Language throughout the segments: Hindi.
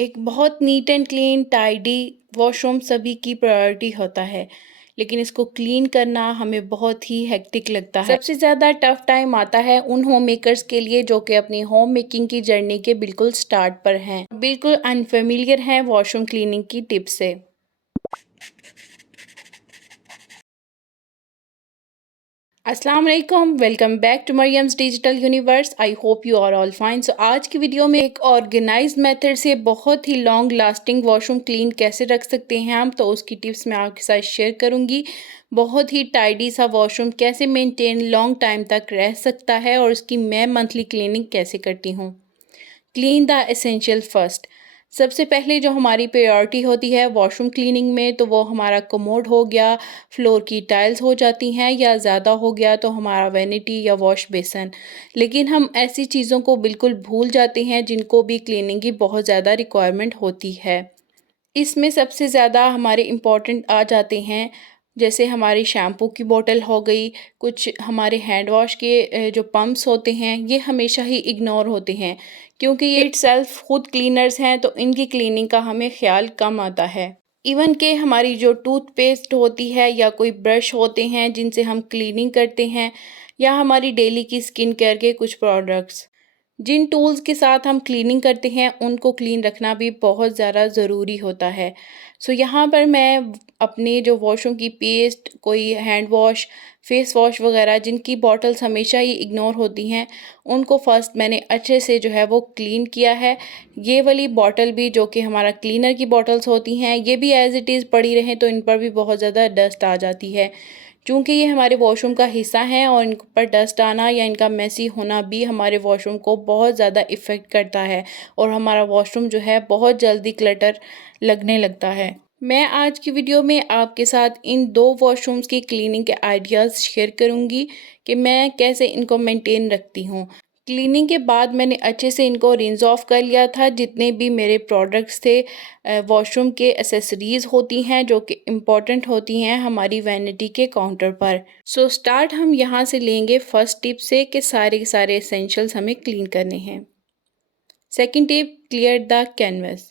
एक बहुत neat and clean tidy washroom सभी की प्रायोरिटी होता है, लेकिन इसको क्लीन करना हमें बहुत ही हेक्टिक लगता है। सबसे ज़्यादा टफ टाइम आता है उन होम मेकर्स के लिए जो कि अपनी होम मेकिंग की जर्नी के बिल्कुल स्टार्ट पर हैं, बिल्कुल अनफेमिलियर हैं वॉशरूम क्लीनिंग की टिप्स से। अस्सलाम वालेकुम, welcome back to Maryam's digital universe. I hope you are all fine. So आज की वीडियो में एक ऑर्गेनाइज्ड मेथड से बहुत ही लॉन्ग लास्टिंग वॉशरूम क्लीन कैसे रख सकते हैं हम, तो उसकी टिप्स मैं आपके साथ शेयर करूंगी। बहुत ही टाइडी सा वॉशरूम कैसे मेंटेन लॉन्ग टाइम तक रह सकता है और उसकी मैं मंथली क्लीनिंग कैसे करती हूँ। Clean the essential first. सबसे पहले जो हमारी प्रायोरिटी होती है वॉशरूम क्लीनिंग में, तो वो हमारा कमोड हो गया, फ्लोर की टाइल्स हो जाती हैं, या ज़्यादा हो गया तो हमारा वैनिटी या वॉश बेसन। लेकिन हम ऐसी चीज़ों को बिल्कुल भूल जाते हैं जिनको भी क्लीनिंग की बहुत ज़्यादा रिक्वायरमेंट होती है। इसमें सबसे ज़्यादा हमारे इम्पोर्टेंट आ जाते हैं, जैसे हमारी शैम्पू की बोतल हो गई, कुछ हमारे हैंड वॉश के जो पम्प्स होते हैं ये हमेशा ही इग्नोर होते हैं, क्योंकि ये इटसेल्फ खुद क्लीनर्स हैं तो इनकी क्लीनिंग का हमें ख्याल कम आता है। इवन के हमारी जो टूथपेस्ट होती है या कोई ब्रश होते हैं जिनसे हम क्लीनिंग करते हैं, या हमारी डेली की स्किन केयर के कुछ प्रोडक्ट्स, जिन टूल्स के साथ हम क्लीनिंग करते हैं उनको क्लीन रखना भी बहुत ज़्यादा ज़रूरी होता है। सो यहाँ पर मैं अपने जो वॉशरूम की पेस्ट, कोई हैंड वॉश, फेस वॉश वगैरह जिनकी बॉटल्स हमेशा ही इग्नोर होती हैं, उनको फ़र्स्ट मैंने अच्छे से जो है वो क्लीन किया है। ये वाली बॉटल भी जो कि हमारा क्लीनर की बॉटल्स होती हैं, ये भी एज़ इट इज़ पड़ी रहें तो इन पर भी बहुत ज़्यादा डस्ट आ जाती है। चूँकि ये हमारे वॉशरूम का हिस्सा हैं और इन पर डस्ट आना या इनका मेसी होना भी हमारे वॉशरूम को बहुत ज़्यादा इफ़ेक्ट करता है और हमारा वॉशरूम जो है बहुत जल्दी क्लटर लगने लगता है। मैं आज की वीडियो में आपके साथ इन दो वॉशरूम्स की क्लीनिंग के आइडियाज़ शेयर करूंगी कि मैं कैसे इनको मेंटेन रखती हूँ। क्लीनिंग के बाद मैंने अच्छे से इनको रिंस ऑफ कर लिया था, जितने भी मेरे प्रोडक्ट्स थे, वॉशरूम के एसेसरीज़ होती हैं जो कि इम्पॉर्टेंट होती हैं हमारी वैनिटी के काउंटर पर। सो स्टार्ट हम यहाँ से लेंगे फर्स्ट टिप से कि सारे के सारे एसेंशियल्स हमें क्लीन करने हैं। Second tip, clear the canvas.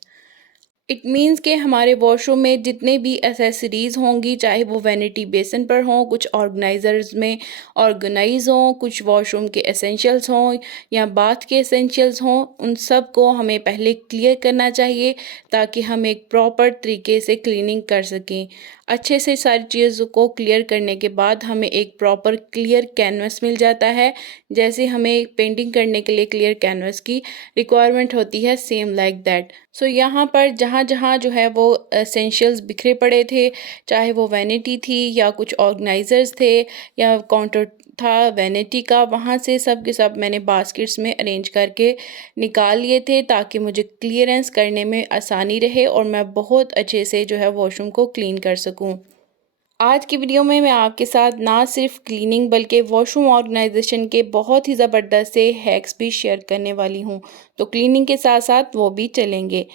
It means कि हमारे वॉशरूम में जितने भी एसेसरीज़ होंगी, चाहे वो वैनिटी बेसन पर हों, कुछ ऑर्गेनाइज़र्स में ऑर्गेनाइज हों, कुछ वॉशरूम के एसेंशियल्स हों या बाथ के एसेंशियल्स हों, उन सब को हमें पहले क्लियर करना चाहिए ताकि हम एक प्रॉपर तरीके से क्लीनिंग कर सकें। अच्छे से सारी चीज़ों को क्लियर करने के बाद हमें एक प्रॉपर क्लियर कैनवस मिल जाता है। जैसे हमें पेंटिंग करने के लिए क्लियर कैनवस की रिक्वायरमेंट होती है, सेम लाइक दैट। सो यहाँ पर जहाँ जहाँ जो है वो एसेंशियल्स बिखरे पड़े थे, चाहे वो वैनिटी थी या कुछ ऑर्गेनाइज़र्स थे या काउंटर था वैनिटी का, वहाँ से सब के सब मैंने बास्केट्स में अरेंज करके निकाल लिए थे ताकि मुझे क्लियरेंस करने में आसानी रहे और मैं बहुत अच्छे से जो है वॉशरूम को क्लीन कर सकूँ। आज की वीडियो में मैं आपके साथ ना सिर्फ क्लीनिंग बल्कि वॉशरूम ऑर्गेनाइजेशन के बहुत ही ज़बरदस्त से हैक्स भी शेयर करने वाली हूँ, तो क्लीनिंग के साथ साथ वो भी चलेंगे।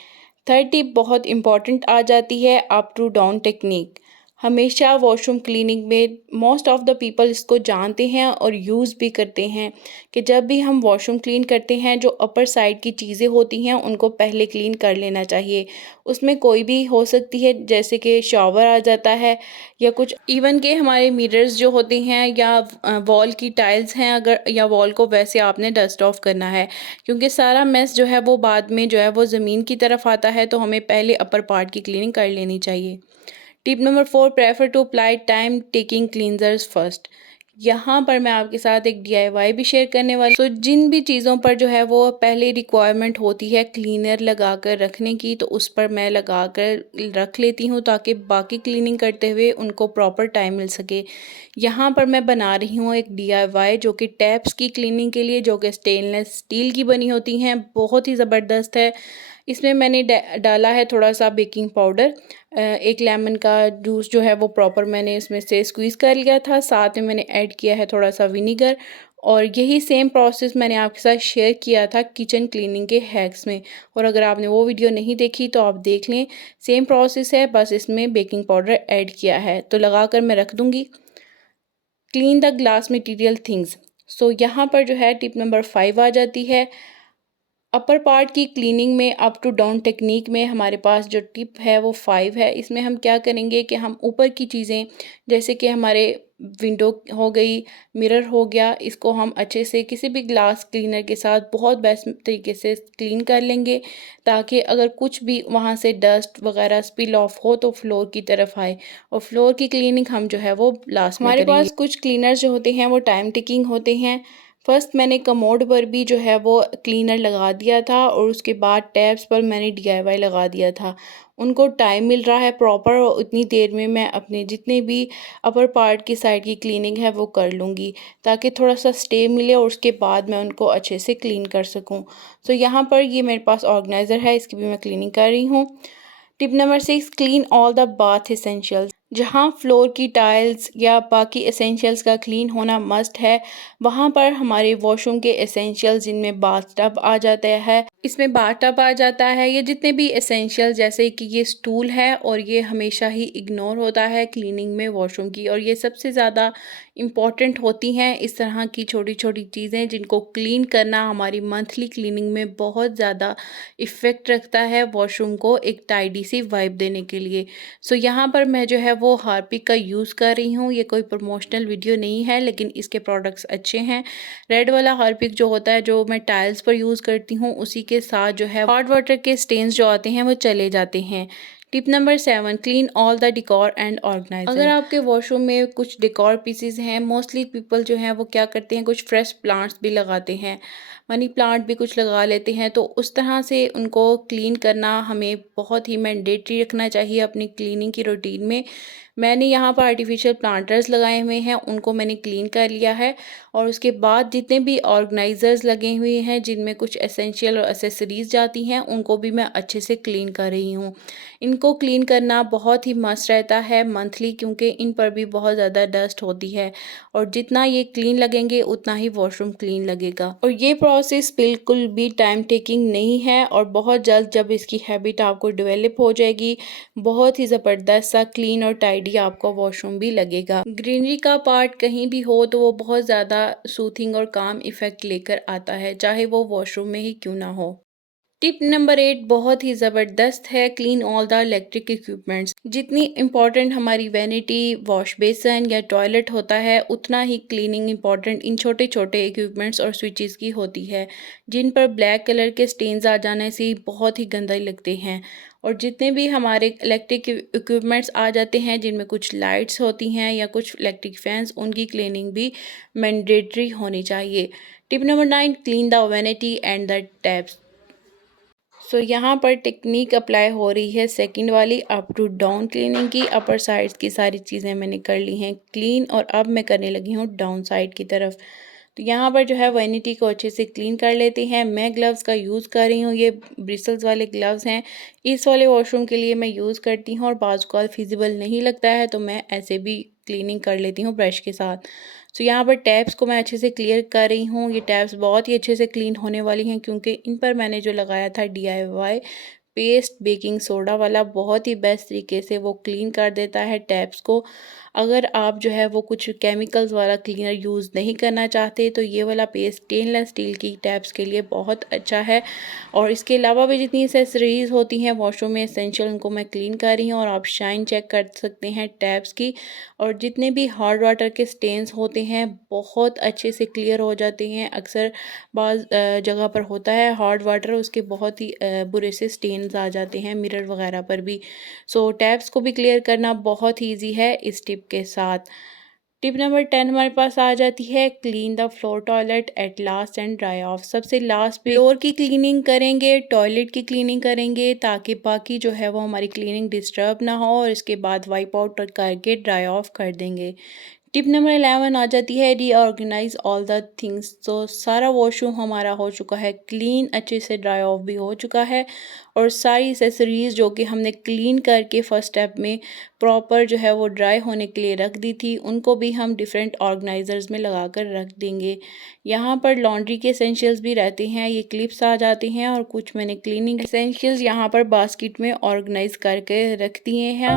थर्ड टिप बहुत इम्पॉर्टेंट आ जाती है, अप टू डाउन टेक्निक। हमेशा वॉशरूम क्लीनिंग में मोस्ट ऑफ़ द पीपल इसको जानते हैं और यूज़ भी करते हैं कि जब भी हम वॉशरूम क्लीन करते हैं, जो अपर साइड की चीज़ें होती हैं उनको पहले क्लीन कर लेना चाहिए। उसमें कोई भी हो सकती है, जैसे कि शॉवर आ जाता है या कुछ, इवन के हमारे मिरर्स जो होते हैं या वॉल की टाइल्स हैं, अगर या वॉल को वैसे आपने डस्ट ऑफ करना है, क्योंकि सारा मेस जो है वो बाद में जो है वो ज़मीन की तरफ आता है, तो हमें पहले अपर पार्ट की क्लीनिंग कर लेनी चाहिए। Tip number 4, prefer to apply time taking cleansers first. यहाँ पर मैं आपके साथ एक DIY भी शेयर करने वाली। सो जिन भी चीज़ों पर जो है वो पहले रिक्वायरमेंट होती है क्लीनर लगा कर रखने की, तो उस पर मैं लगा कर रख लेती हूँ ताकि बाकी क्लीनिंग करते हुए उनको प्रॉपर टाइम मिल सके। यहाँ पर मैं बना रही हूँ एक DIY जो कि टैप्स की क्लीनिंग के लिए, जो कि स्टेनलेस स्टील की बनी होती हैं, बहुत ही ज़बरदस्त है। इसमें मैंने डाला है थोड़ा सा बेकिंग पाउडर, एक लेमन का जूस जो है वो प्रॉपर मैंने इसमें से स्क्वीज़ कर लिया था, साथ में मैंने ऐड किया है थोड़ा सा विनीगर। और यही सेम प्रोसेस मैंने आपके साथ शेयर किया था किचन क्लीनिंग के हैक्स में, और अगर आपने वो वीडियो नहीं देखी तो आप देख लें। सेम प्रोसेस है, बस इसमें बेकिंग पाउडर ऐड किया है। तो लगा कर मैं रख दूँगी। Clean the glass material things. So यहाँ पर जो है टिप नंबर 5 आ जाती है, अपर पार्ट की क्लीनिंग में अप टू डाउन टेक्निक में हमारे पास जो टिप है वो 5 है। इसमें हम क्या करेंगे कि हम ऊपर की चीज़ें जैसे कि हमारे विंडो हो गई, मिरर हो गया, इसको हम अच्छे से किसी भी ग्लास क्लीनर के साथ बहुत बेस्ट तरीके से क्लीन कर लेंगे, ताकि अगर कुछ भी वहाँ से डस्ट वगैरह स्पिल ऑफ हो तो फ्लोर की तरफ आए। और फ्लोर की क्लीनिंग हम जो है वो लास्ट में करेंगे। हमारे पास कुछ क्लीनर्स जो होते हैं वो टाइम टेकिंग होते हैं। फर्स्ट मैंने कमोड पर भी जो है वो क्लीनर लगा दिया था और उसके बाद टैब्स पर मैंने डीआईवाई लगा दिया था। उनको टाइम मिल रहा है प्रॉपर और उतनी देर में मैं अपने जितने भी अपर पार्ट की साइड की क्लीनिंग है वो कर लूँगी, ताकि थोड़ा सा स्टे मिले और उसके बाद मैं उनको अच्छे से क्लीन कर सकूँ। तो यहाँ पर ये मेरे पास ऑर्गेनाइज़र है, इसकी भी मैं क्लीनिंग कर रही हूँ। Tip number 6, clean all the bath essentials. जहाँ फ्लोर की टाइल्स या बाकी एसेंशियल्स का क्लीन होना मस्ट है, वहाँ पर हमारे वॉशरूम के एसेंशियल्स जिनमें बाथ टब आ जाता है, इसमें बाथ टब आ जाता है, ये जितने भी एसेंशियल जैसे कि ये स्टूल है और ये हमेशा ही इग्नोर होता है क्लीनिंग में वॉशरूम की, और ये सबसे ज़्यादा इम्पॉर्टेंट होती हैं इस तरह की छोटी छोटी चीज़ें जिनको क्लीन करना हमारी मंथली क्लीनिंग में बहुत ज़्यादा इफ़ेक्ट रखता है वॉशरूम को एक टाइडी सी वाइब देने के लिए। सो यहाँ पर मैं जो है वो हार्पिक का यूज़ कर रही हूँ। ये कोई प्रमोशनल वीडियो नहीं है, लेकिन इसके प्रोडक्ट्स अच्छे हैं। रेड वाला हार्पिक जो होता है जो मैं टाइल्स पर यूज़ करती हूँ, उसी के साथ जो है हॉट वाटर के स्टेन्स जो आते हैं वो चले जाते हैं। Tip number 7, clean all the decor and organiser. अगर आपके वॉशरूम में कुछ डिकॉर पीसेस हैं, मोस्टली पीपल जो हैं वो क्या करते हैं, कुछ फ्रेश प्लांट्स भी लगाते हैं, मनी प्लांट भी कुछ लगा लेते हैं, तो उस तरह से उनको क्लीन करना हमें बहुत ही मैंडेटरी रखना चाहिए अपनी क्लीनिंग की रूटीन में। मैंने यहाँ पर आर्टिफिशियल प्लांटर्स लगाए हुए हैं, उनको मैंने क्लीन कर लिया है, और उसके बाद जितने भी ऑर्गेनाइजर्स लगे हुए हैं जिनमें कुछ एसेंशियल और एसेसरीज जाती हैं, उनको भी मैं अच्छे से क्लीन कर रही हूँ। इनको क्लीन करना बहुत ही मस्ट रहता है मंथली, क्योंकि इन पर भी बहुत ज़्यादा डस्ट होती है, और जितना ये क्लीन लगेंगे उतना ही वॉशरूम क्लीन लगेगा। और ये प्रोसेस बिल्कुल भी टाइम टेकिंग नहीं है, और बहुत जल्द जब इसकी हैबिट आपको डेवलप हो जाएगी, बहुत ही ज़बरदस्त सा क्लीन और टाइडी आपको वॉशरूम भी लगेगा। ग्रीनरी का पार्ट कहीं भी हो तो वो बहुत ज़्यादा सूथिंग और काम इफ़ेक्ट लेकर आता है, चाहे वो वॉशरूम में ही क्यों ना हो। टिप नंबर 8 बहुत ही ज़बरदस्त है, clean all the electric equipments. जितनी इम्पॉर्टेंट हमारी वैनिटी, वॉश बेसन या टॉयलेट होता है, उतना ही क्लीनिंग इम्पॉर्टेंट इन छोटे छोटे इक्विपमेंट्स और स्विचेस की होती है, जिन पर ब्लैक कलर के स्टेन्स आ जाने से बहुत ही गंदे लगते हैं। और जितने भी हमारे इलेक्ट्रिक इक्विपमेंट्स आ जाते हैं जिनमें कुछ लाइट्स होती हैं या कुछ इलेक्ट्रिक फैंस, उनकी क्लीनिंग भी मैंडेटरी होनी चाहिए। Tip number 9, clean the vanity and the taps. यहाँ पर टेक्निक अप्लाई हो रही है सेकंड वाली, अप टू डाउन क्लीनिंग की। अपर साइड्स की सारी चीज़ें मैंने कर ली हैं क्लीन, और अब मैं करने लगी हूँ डाउन साइड की तरफ। तो यहाँ पर जो है वैनिटी को अच्छे से क्लीन कर लेते हैं। मैं ग्लव्स का यूज़ कर रही हूँ, ये ब्रिसल्स वाले ग्लव्स हैं। इस वाले वॉशरूम के लिए मैं यूज़ करती हूँ, और बाज़ कॉल फिजिबल नहीं लगता है तो मैं ऐसे भी क्लीनिंग कर लेती हूँ ब्रश के साथ। यहाँ पर टैप्स को मैं अच्छे से क्लियर कर रही हूँ। ये टैप्स बहुत ही अच्छे से क्लीन होने वाली हैं, क्योंकि इन पर मैंने जो लगाया था डीआईवाई पेस्ट बेकिंग सोडा वाला, बहुत ही बेस्ट तरीके से वो क्लीन कर देता है टैप्स को। अगर आप जो है वो कुछ केमिकल्स वाला क्लीनर यूज़ नहीं करना चाहते तो ये वाला पेस्ट स्टेनलेस स्टील की टैप्स के लिए बहुत अच्छा है। और इसके अलावा भी जितनी एसेसरीज होती हैं वॉशरूम में एसेंशियल, उनको मैं क्लीन कर रही हूँ, और आप शाइन चेक कर सकते हैं टैप्स की। और जितने भी हॉट वाटर के स्टेन्स होते हैं बहुत अच्छे से क्लियर हो जाते हैं। अक्सर बाज़ जगह पर होता है हॉट वाटर, उसके बहुत ही बुरे से स्टेन्स आ जाते हैं मिरर वगैरह पर भी। टैप्स को भी क्लियर करना बहुत ही ईजी है इस टिप के साथ। टिप नंबर 10 हमारे पास आ जाती है, clean the floor toilet at last and dry of. सबसे लास्ट पे फ्लोर की क्लीनिंग करेंगे, टॉयलेट की क्लीनिंग करेंगे, ताकि बाकी जो है वो हमारी क्लीनिंग डिस्टर्ब ना हो, और इसके बाद वाइप आउट करके ड्राई ऑफ कर देंगे। टिप नंबर 11 आ जाती है, रीऑर्गेनाइज ऑल द थिंग्स। तो सारा वॉशरूम हमारा हो चुका है क्लीन, अच्छे से ड्राई ऑफ भी हो चुका है, और सारी एसेसरीज़ जो कि हमने क्लीन करके फर्स्ट स्टेप में प्रॉपर जो है वो ड्राई होने के लिए रख दी थी, उनको भी हम डिफरेंट ऑर्गेनाइजर्स में लगा कर रख देंगे। यहाँ पर लॉन्ड्री के एसेंशियल्स भी रहते हैं, ये क्लिप्स आ जाते हैं, और कुछ मैंने क्लीनिंग एसेंशियल्स यहाँ पर बास्केट में ऑर्गेनाइज करके रख दिए हैं।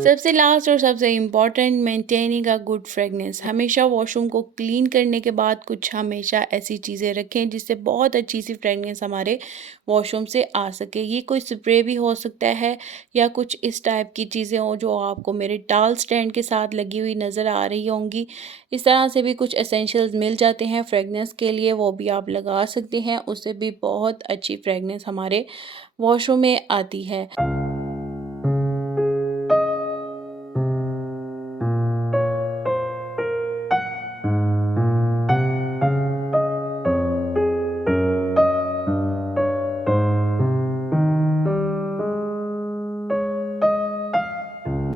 सबसे लास्ट और सबसे important, maintaining a good fragrance. हमेशा वॉशरूम को क्लीन करने के बाद कुछ हमेशा ऐसी चीज़ें रखें जिससे बहुत अच्छी सी फ्रेगनेंस हमारे वॉशरूम से आ सके। ये कोई स्प्रे भी हो सकता है या कुछ इस टाइप की चीज़ें हों जो आपको मेरे टाल स्टैंड के साथ लगी हुई नज़र आ रही होंगी। इस तरह से भी कुछ एसेंशियल्स मिल जाते हैं फ्रेगनेंस के लिए, वो भी आप लगा सकते हैं। उससे भी बहुत अच्छी फ्रेगनेंस हमारे वॉशरूम में आती है।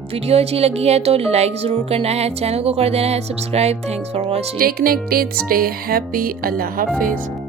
वीडियो अच्छी लगी है तो लाइक ज़रूर करना है, चैनल को कर देना है subscribe. Thanks for watching. Stay connected, stay happy. अल्लाह हाफिज़।